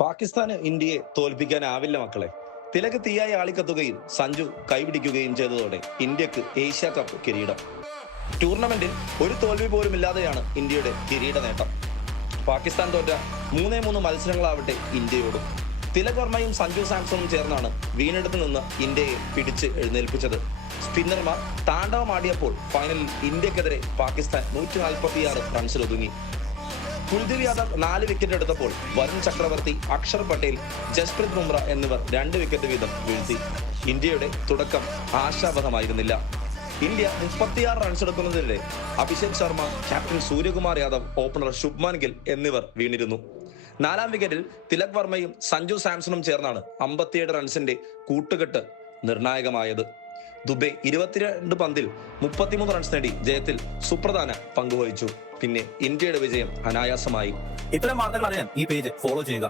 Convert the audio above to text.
പാകിസ്ഥാന് ഇന്ത്യയെ തോൽപ്പിക്കാനാവില്ല മക്കളെ. തിലക് തീയായി ആളിക്കത്തുകയും സഞ്ജു കൈപിടിക്കുകയും ചെയ്തതോടെ ഇന്ത്യക്ക് ഏഷ്യ കപ്പ് കിരീടം. ടൂർണമെന്റിൽ ഒരു തോൽവി പോലും ഇല്ലാതെയാണ് ഇന്ത്യയുടെ കിരീട നേട്ടം. പാകിസ്ഥാൻ തോറ്റ 3-3 മത്സരങ്ങളാവട്ടെ ഇന്ത്യയോടും. തിലക് വർമ്മയും സഞ്ജു സാംസണും ചേർന്നാണ് വീണെടുത്ത് നിന്ന് ഇന്ത്യയെ പിടിച്ച് എഴുന്നേൽപ്പിച്ചത്. സ്പിന്നർമാർ താണ്ഡവമാടിയപ്പോൾ ഫൈനലിൽ ഇന്ത്യക്കെതിരെ പാകിസ്ഥാൻ 146 റൺസിലൊതുങ്ങി. കുൽദീപ് യാദവ് 4 വിക്കറ്റ് എടുത്തപ്പോൾ വരുൺ ചക്രവർത്തി, അക്ഷർ പട്ടേൽ, ജസ്പ്രീത് ബുംറ എന്നിവർ 2 വിക്കറ്റ് വീതം വീഴ്ത്തി. ഇന്ത്യയുടെ തുടക്കം ആശാവഹമായിരുന്നില്ല. ഇന്ത്യ 36 റൺസ് എടുക്കുന്നതിനിടെ അഭിഷേക് ശർമ്മ, ക്യാപ്റ്റൻ സൂര്യകുമാർ യാദവ്, ഓപ്പണർ ശുഭ്മാൻ ഗിൽ എന്നിവർ വീണിരുന്നു. 4-ാം വിക്കറ്റിൽ തിലക് വർമ്മയും സഞ്ജു സാംസണും ചേർന്നാണ് 57 റൺസിന്റെ കൂട്ടുകെട്ട് നിർണായകമായത്. ദുബെ 22 പന്തിൽ 33 റൺസ് നേടി ജയത്തിൽ സുപ്രധാന പങ്കുവഹിച്ചു. പിന്നെ ഇന്ത്യയുടെ വിജയം അനായാസമായി. ഇത്തരം വാർത്തകൾ അറിയാൻ ഈ പേജ് ഫോളോ ചെയ്യുക.